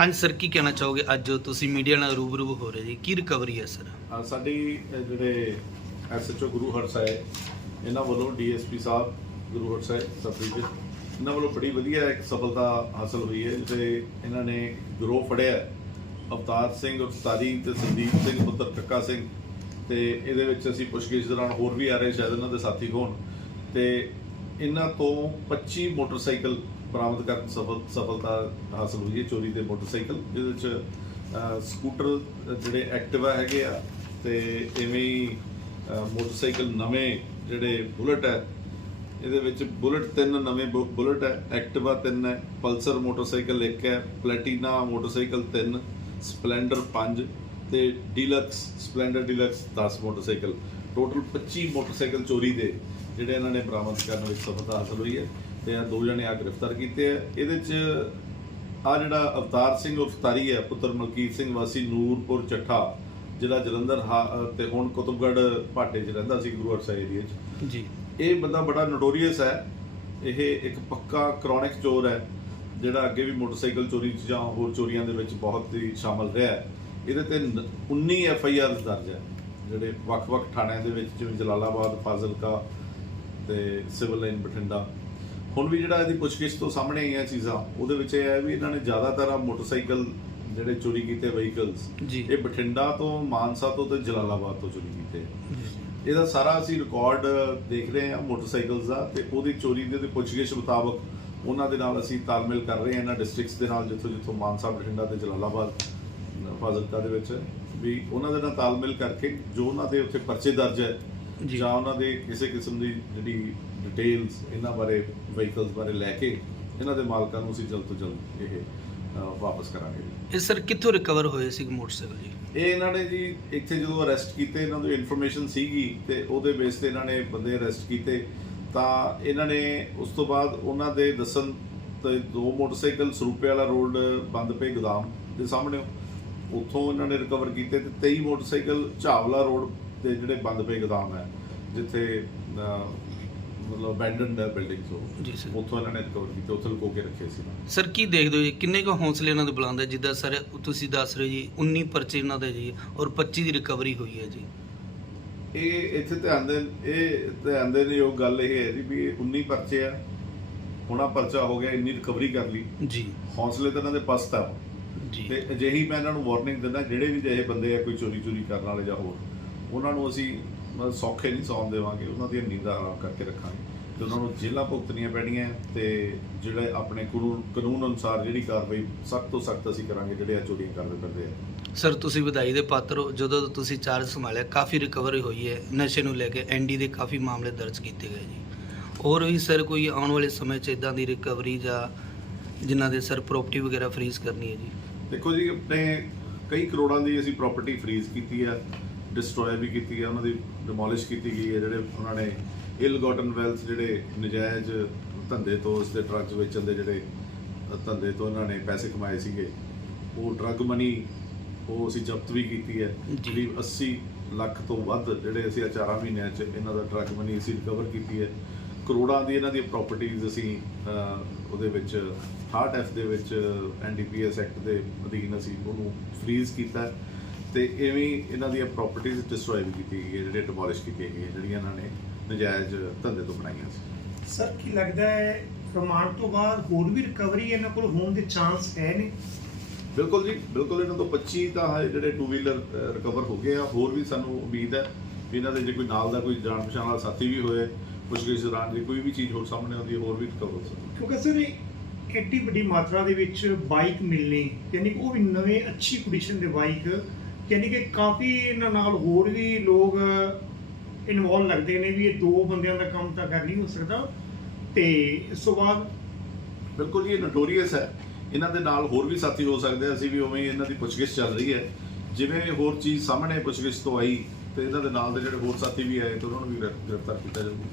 ਹਾਂਜੀ ਸਰ ਕੀ ਕਹਿਣਾ ਚਾਹੋਗੇ? ਅੱਜ ਤੁਸੀਂ ਮੀਡੀਆ ਨਾਲ ਰੂਬਰੂ ਹੋ ਰਹੇ ਜੀ। ਕੀ ਰਿਕਵਰੀ ਹੈ ਸਰ? ਅ, ਸਾਡੀ ਅ, ਜਿਹੜੇ ਐਸਐਚਓ ਗੁਰੂ ਹਰ ਸਾਹਿਬ ਇਹਨਾਂ ਵੱਲੋਂ ਡੀਐਸਪੀ ਸਾਹਿਬ ਗੁਰੂ ਹਰ ਸਾਹਿਬ ਸਬ ਡਿਵੀਜ਼ਨ ਇਹਨਾਂ ਵੱਲੋਂ ਬੜੀ ਵਧੀਆ ਇੱਕ ਸਫਲਤਾ ਹਾਸਲ ਹੋਈ ਹੈ ਜਿੱਥੇ ਇਹਨਾਂ ਨੇ ਗਰੋਹ ਫੜਿਆ ਹੈ। ਅਵਤਾਰ ਸਿੰਘ ਉਸਤਾਦੀ ਤੇ ਸੰਦੀਪ ਸਿੰਘ ਪੁੱਤਰ ਕੱਕਾ ਸਿੰਘ। ਤੇ ਇਹਦੇ ਵਿੱਚ ਅਸੀਂ ਪੁੱਛਗਿੱਛ ਦੌਰਾਨ ਹੋਰ ਵੀ ਆ ਰਹੇ ਸ਼ਾਇਦ ਇਹਨਾਂ ਦੇ ਸਾਥੀ ਹੋਣ। ਤੇ ਇਹਨਾਂ ਤੋਂ 25 ਮੋਟਰਸਾਈਕਲ ਬਰਾਮਦ ਕਰਨ ਸਫਲ ਸਫਲਤਾ ਹਾਸਲ ਹੋਈ ਹੈ ਚੋਰੀ ਦੇ ਮੋਟਰਸਾਈਕਲ, ਜਿਹਦੇ ਵਿੱਚ ਸਕੂਟਰ ਜਿਹੜੇ ਐਕਟਿਵਾ ਹੈਗੇ ਆ ਤੇ ਇਵੇਂ ਹੀ ਮੋਟਰਸਾਈਕਲ ਨਵੇਂ ਜਿਹੜੇ ਬੁਲਟ ਹੈ, ਇਹਦੇ ਵਿੱਚ ਬੁਲਟ ਤਿੰਨ ਨਵੇਂ ਬੁ- ਬੁਲਟ ਹੈ, ਐਕਟਿਵਾ ਤਿੰਨ ਹੈ, ਪਲਸਰ ਮੋਟਰਸਾਈਕਲ ਇੱਕ ਹੈ, ਪਲੈਟੀਨਾ ਮੋਟਰਸਾਈਕਲ ਤਿੰਨ, ਸਪਲੈਂਡਰ 5 ਤੇ Deluxe, Splendor Deluxe 10 motorcycle. Total 25 motorcycle ਚੋਰੀ ਦੇ, ਜਿਹੜੇ ਇਹਨਾਂ ਨੇ ਬਰਾਮਦ ਕਰਨ ਵਿੱਚ ਸਫਲਤਾ ਹਾਸਲ ਹੋਈ ਹੈ। ਤੇ ਆ ਦੋ ਜਣੇ ਆ ਗ੍ਰਿਫਤਾਰ ਕੀਤੇ ਆ। ਇਹਦੇ ਚ ਆ ਜਿਹੜਾ ਅਵਤਾਰ ਸਿੰਘ ਉਫਤਾਰੀ ਹੈ ਪੁੱਤਰ ਮਲਕੀਤ ਸਿੰਘ ਵਾਸੀ ਨੂਰਪੁਰ ਚੱਠਾ ਜਿਹੜਾ ਜਲੰਧਰ ਤੇ ਹੁਣ ਕੁਤਬਗੜ੍ਹ ਭਾਟੇ 'ਚ ਰਹਿੰਦਾ ਸੀ ਗੁਰੂ ਹਰਸਾਏ ਏਰੀਆ 'ਚ। ਜੀ। ਇਹ ਬੰਦਾ ਬੜਾ ਨੋਟੋਰੀਅਸ ਹੈ। ਇਹ ਇੱਕ ਪੱਕਾ ਕ੍ਰੋਨਿਕ ਚੋਰ ਹੈ ਜਿਹੜਾ ਅੱਗੇ ਵੀ ਮੋਟਰਸਾਈਕਲ ਚੋਰੀ 'ਚ ਜਾਂ ਹੋਰ ਚੋਰੀਆਂ ਦੇ ਵਿੱਚ ਬਹੁਤ ਹੀ ਸ਼ਾਮਲ ਰਿਹਾ ਹੈ। ਇਹਦੇ ਤੇ ਨ- 19 ਐਫ ਆਈ ਆਰ ਦਰਜ ਹੈ ਜਿਹੜੇ ਵੱਖ-ਵੱਖ ਥਾਣਿਆਂ ਦੇ ਵਿੱਚ ਜਿਵੇਂ ਜਲਾਲਾਬਾਦ ਫਾਜ਼ਿਲਕਾ ਤੇ ਸਿਵਲ ਲਾਈਨ ਬਠਿੰਡਾ। ਹੁਣ ਵੀ ਜਿਹੜਾ ਇਹਦੀ ਪੁੱਛਗਿੱਛ ਤੋਂ ਸਾਹਮਣੇ ਆਈਆਂ ਚੀਜ਼ਾਂ ਉਹਦੇ ਵਿੱਚ ਇਹ ਹੈ ਵੀ ਇਹਨਾਂ ਨੇ ਜ਼ਿਆਦਾਤਰ ਆ ਮੋਟਰਸਾਈਕਲ ਜਿਹੜੇ ਚੋਰੀ ਕੀਤੇ ਵਹੀਕਲਸ ਇਹ ਬਠਿੰਡਾ ਤੋਂ ਮਾਨਸਾ ਤੋਂ ਤੇ ਜਲਾਲਾਬਾਦ ਤੋਂ ਚੋਰੀ ਕੀਤੇ ਇਹਦਾ ਸਾਰਾ ਅਸੀਂ ਰਿਕਾਰਡ ਦੇਖ ਰਹੇ ਹਾਂ ਮੋਟਰਸਾਈਕਲਸ ਦਾ ਤੇ ਉਹਦੀ ਚੋਰੀ ਦੇ ਉਹਦੀ ਪੁੱਛਗਿੱਛ ਮੁਤਾਬਕ ਉਹਨਾਂ ਦੇ ਨਾਲ ਅਸੀਂ ਤਾਲਮੇਲ ਕਰ ਰਹੇ ਹਾਂ ਇਹਨਾਂ ਡਿਸਟ੍ਰਿਕਟਸ ਦੇ ਨਾਲ ਜਿੱਥੋਂ ਜਿੱਥੋਂ ਮਾਨਸਾ ਬਠਿੰਡਾ ਤੇ ਜਲਾਲਾਬਾਦ ਫਾਜ਼ਿਲਕਾ ਦੇ ਵਿੱਚ ਵੀ ਉਹਨਾਂ ਦੇ ਨਾਲ ਤਾਲਮੇਲ ਕਰਕੇ ਜੋ ਉਹਨਾਂ ਦੇ ਉੱਥੇ ਪਰਚੇ ਦਰਜ ਹੈ ਜੀ। ਉਹਨਾਂ ਦੇ ਕਿਸੇ ਕਿਸਮ ਦੀ ਜਿਹੜੀ ਡਿਟੇਲਸ ਇਹਨਾਂ ਬਾਰੇ ਵਹੀਕਲਸ ਬਾਰੇ ਲੈ ਕੇ ਇਹਨਾਂ ਦੇ ਮਾਲਕਾਂ ਨੂੰ ਅਸੀਂ ਜਲਦ ਤੋਂ ਜਲਦ ਇਹ ਵਾਪਸ ਕਰਾਂਗੇ। ਇਹ ਸਰ ਕਿੱਥੋਂ ਰਿਕਵਰ ਹੋਏ ਸੀ ਮੋਟਰਸਾਈਕਲ ਜੀ? ਇਹ ਇਹਨਾਂ ਨੇ ਜੀ ਇੱਥੇ ਜਦੋਂ ਅਰੈਸਟ ਕੀਤੇ ਇਹਨਾਂ ਨੂੰ ਇਨਫੋਰਮੇਸ਼ਨ ਸੀਗੀ ਤੇ ਉਹਦੇ ਬੇਸ ਤੇ ਇਹਨਾਂ ਨੇ ਬੰਦੇ ਅਰੈਸਟ ਕੀਤੇ ਤਾਂ ਇਹਨਾਂ ਨੇ ਉਸ ਤੋਂ ਬਾਅਦ ਉਹਨਾਂ ਦੇ ਦੱਸਣ ਤੇ ਦੋ ਮੋਟਰਸਾਈਕਲ ਸਰੂਪੇ ਵਾਲਾ ਰੋਡ ਬੰਦ ਪਏ ਗੋਦਾਮ ਦੇ ਸਾਹਮਣੇ। ਉੱਥੋਂ ਇਹਨਾਂ ਨੇ ਰਿਕਵਰ ਕੀਤੇ ਤੇ 23 ਮੋਟਰਸਾਈਕਲ ਝਾਵਲਾ ਰੋਡ ਤੇ ਜਿਹੜੇ ਬੰਦ ਪਏ ਗੋਦਾਮ ਹੈ ਜਿੱਥੇ ਮਤਲਬ ਅਬੈਂਡਨਡ ਹੈ ਬਿਲਡਿੰਗਸ ਜੀ ਸਰ। ਉੱਥੋਂ ਇਹਨਾਂ ਨੇ ਰਿਕਵਰ ਕੀਤੇ ਉੱਥੇ ਲੁਕੋ ਕੇ ਰੱਖੇ ਸੀ ਸਰ ਕੀ ਦੇਖਦੇ ਹੋ ਜੀ? ਕਿੰਨੇ ਕੁ ਹੌਸਲੇ ਇਹਨਾਂ ਦੇ ਬੁਲੰਦ ਹੈ? ਜਿੱਦਾਂ ਸਰ ਤੁਸੀਂ ਦੱਸ ਰਹੇ ਹੋ ਜੀ 19 ਪਰਚੇ ਇਹਨਾਂ ਦੇ ਜੀ ਔਰ 25 ਦੀ ਰਿਕਵਰੀ ਹੋਈ ਹੈ ਜੀ। ਇਹ ਇੱਥੇ ਧਿਆਨ ਦੇ ਇਹ ਧਿਆਨ ਦੇ ਯੋਗ ਗੱਲ ਇਹ ਹੈ ਜੀ ਵੀ ਇਹ 19 ਪਰਚੇ ਆ। ਹੁਣਾ ਪਰਚਾ ਹੋ ਗਿਆ ਇੰਨੀ ਰਿਕਵਰੀ ਕਰ ਲਈ। ਜੀ। ਹੌਸਲੇ ਤਾਂ ਇਹਨਾਂ ਦੇ ਪਸਤ ਆ। ਜੀ। ਤੇ ਅਜਿਹੀ ਮੈਂ ਇਹਨਾਂ ਨੂੰ ਵਾਰਨਿੰਗ ਦਿੰਦਾ ਜਿਹੜੇ ਵੀ ਜਿਹੇ ਬੰਦੇ ਆ ਕੋਈ ਚੋਰੀ ਚੋਰੀ ਕਰਨ ਵਾਲੇ ਜਾਂ ਹੋਰ। ਉਹਨਾਂ ਨੂੰ ਅਸੀਂ ਮਤਲਬ ਸੌਖੇ ਨਹੀਂ ਸੌਣ ਦੇਵਾਂਗੇ ਉਹਨਾਂ ਦੀਆਂ ਨੀਂਦਾਂ ਆਰਾਮ ਕਰਕੇ ਰੱਖਾਂਗੇ। ਤੇ ਉਹਨਾਂ ਨੂੰ ਜੇਲ੍ਹਾਂ ਭੁਗਤਣੀਆਂ ਪੈਣੀਆਂ ਤੇ ਜਿਹੜੇ ਆਪਣੇ ਕਾਨੂੰਨ ਕਾਨੂੰਨ ਅਨੁਸਾਰ ਜਿਹੜੀ ਕਾਰਵਾਈ ਸਖਤ ਤੋਂ ਸਖਤ ਅਸੀਂ ਕਰਾਂਗੇ ਜਿਹੜੇ ਆ ਚੋਰੀਆਂ ਕਰਦੇ ਫਿਰਦੇ ਆ। ਸਰ ਤੁਸੀਂ ਵਧਾਈ ਦੇ ਪਾਤਰ ਹੋ। ਜਦੋਂ ਤੁਸੀਂ ਚਾਰਜ ਸੰਭਾਲਿਆ ਕਾਫੀ ਰਿਕਵਰੀ ਹੋਈ ਹੈ। ਨਸ਼ੇ ਨੂੰ ਲੈ ਕੇ ਐਨਡੀ ਦੇ ਕਾਫੀ ਮਾਮਲੇ ਦਰਜ ਕੀਤੇ ਗਏ ਜੀ। ਹੋਰ ਵੀ ਸਰ ਕੋਈ ਆਉਣ ਵਾਲੇ ਸਮੇਂ 'ਚ ਇਦਾਂ ਦੀ ਰਿਕਵਰੀ ਜਾਂ ਜਿਨ੍ਹਾਂ ਦੇ ਸਰ ਪ੍ਰਾਪਰਟੀ ਵਗੈਰਾ ਫਰੀਜ਼ ਕਰਨੀ ਹੈ ਜੀ? ਦੇਖੋ ਜੀ ਆਪਣੇ ਕਈ ਕਰੋੜਾਂ ਦੀ ਅਸੀਂ ਪ੍ਰਾਪਰਟੀ ਫਰੀਜ਼ ਕੀਤੀ ਹੈ। ਡਿਸਟਰੋਏ ਵੀ ਕੀਤੀ ਹੈ ਉਹਨਾਂ ਦੀ ਡਿਮੋਲਿਸ਼ ਕੀਤੀ ਗਈ ਹੈ ਜਿਹੜੇ ਉਹਨਾਂ ਨੇ ਇਲ ਗਾਟਨ ਵੈਲਥ ਜਿਹੜੇ ਨਜਾਇਜ਼ ਧੰਦੇ ਤੋਂ ਇਸ ਦੇ ਡਰੱਗਸ ਵੇਚਣ ਦੇ ਜਿਹੜੇ ਧੰਦੇ ਤੋਂ ਇਹਨਾਂ ਨੇ ਪੈਸੇ ਕਮਾਏ ਸੀਗੇ ਉਹ ਡਰੱਗ ਮਨੀ ਉਹ ਅਸੀਂ ਜ਼ਬਤ ਵੀ ਕੀਤੀ ਹੈ। ਜੀ। ਕਰੀਬ 80 ਲੱਖ ਤੋਂ ਵੱਧ ਜਿਹੜੇ ਅਸੀਂ ਆ ਚਾਰਾਂ ਮਹੀਨਿਆਂ 'ਚ ਇਹਨਾਂ ਦਾ ਡਰੱਗ ਮਨੀ ਅਸੀਂ ਰਿਕਵਰ ਕੀਤੀ ਹੈ। ਕਰੋੜਾਂ ਦੀ ਇਹਨਾਂ ਦੀਆਂ ਪ੍ਰਾਪਰਟੀਆਂ ਅਸੀਂ ਉਹਦੇ ਵਿੱਚ 68 ਐਫ ਦੇ ਵਿੱਚ ਐਨਡੀਪੀਐਸ ਐਕਟ ਦੇ ਅਧੀਨ ਅਸੀਂ ਉਹਨੂੰ ਫ੍ਰੀਜ਼ ਕੀਤਾ ਤੇ ਐਵੇਂ ਇਹਨਾਂ ਦੀਆਂ ਪ੍ਰਾਪਰਟੀਆਂ ਡਿਸਟਰੋਏ ਵੀ ਕੀਤੀ ਗਈ ਹੈ ਜਿਹੜੇ ਡਿਮੋਲਿਸ਼ ਕੀਤੀਆਂ ਗਈਆਂ ਜਿਹੜੀਆਂ ਇਹਨਾਂ ਨੇ ਨਜਾਇਜ਼ ਧੰਦੇ ਤੋਂ ਬਣਾਈਆਂ ਸੀ। ਸਰ ਕੀ ਲੱਗਦਾ ਹੈ ਰਿਮਾਂਡ ਤੋਂ ਬਾਅਦ ਹੋਰ ਵੀ ਰਿਕਵਰੀ ਇਹਨਾਂ ਕੋਲ ਹੋਣ ਦੇ ਚਾਂਸ ਹੈ ਨੇ ਬਿਲਕੁਲ ਜੀ ਬਿਲਕੁਲ ਇਹਨਾਂ ਤੋਂ 25 ਤਾਂ ਹੈ ਜਿਹੜੇ ਟੂ ਵੀਲਰ ਰਿਕਵਰ ਹੋ ਗਏ ਆ ਹੋਰ ਵੀ ਸਾਨੂੰ ਉਮੀਦ ਹੈ ਵੀ ਇਹਨਾਂ ਦੇ ਜੇ ਕੋਈ ਨਾਲ ਦਾ ਕੋਈ ਜਾਣ ਪਛਾਣ ਵਾਲਾ ਸਾਥੀ ਵੀ ਹੋਏ ਪੁੱਛਗਿੱਛ ਦੌਰਾਨ ਜੇ ਕੋਈ ਵੀ ਚੀਜ਼ ਹੋਰ ਸਾਹਮਣੇ ਆਉਂਦੀ ਹੈ ਹੋਰ ਵੀ ਰਿਕਵਰ ਹੋ ਸਕਦੀ ਕਿਉਂਕਿ ਸਰ ਇਹ ਐਡੀ ਵੱਡੀ ਮਾਤਰਾ ਦੇ ਵਿੱਚ ਬਾਈਕ ਮਿਲਣੀ ਯਾਨੀ ਉਹ ਵੀ ਨਵੇਂ ਅੱਛੀ ਕੰਡੀਸ਼ਨ ਦੇ ਬਾਈਕ ਯਾਨੀ ਕਿ ਕਾਫੀ ਇਹਨਾਂ ਨਾਲ ਹੋਰ ਵੀ ਲੋਕ ਇਨਵੋਲ ਲੱਗਦੇ ਨੇ ਵੀ ਇਹ ਦੋ ਬੰਦਿਆਂ ਦਾ ਕੰਮ ਤਾਂ ਕਰ ਨਹੀਂ ਹੋ ਸਕਦਾ। ਤੇ ਇਸ ਤੋਂ ਬਾਅਦ ਬਿਲਕੁਲ ਜੀ, ਇਹ ਨੋਟੋਰੀਅਸ ਹੈ। ਇਹਨਾਂ ਦੇ ਨਾਲ ਹੋਰ ਵੀ ਸਾਥੀ ਹੋ ਸਕਦੇ ਅਸੀਂ ਵੀ ਉਵੇਂ ਇਹਨਾਂ ਦੀ ਪੁੱਛਗਿੱਛ ਚੱਲ ਰਹੀ ਹੈ। ਜਿਵੇਂ ਹੋਰ ਚੀਜ਼ ਸਾਹਮਣੇ ਪੁੱਛਗਿੱਛ ਤੋਂ ਆਈ, ਤੇ ਇਹਨਾਂ ਦੇ ਨਾਲ ਦੇ ਜਿਹੜੇ ਹੋਰ ਸਾਥੀ ਵੀ ਆਏ, ਤੇ ਉਹਨਾਂ ਨੂੰ ਵੀ ਗ੍ਰਿਫਤਾਰ ਕੀਤਾ ਜਾਊਗਾ।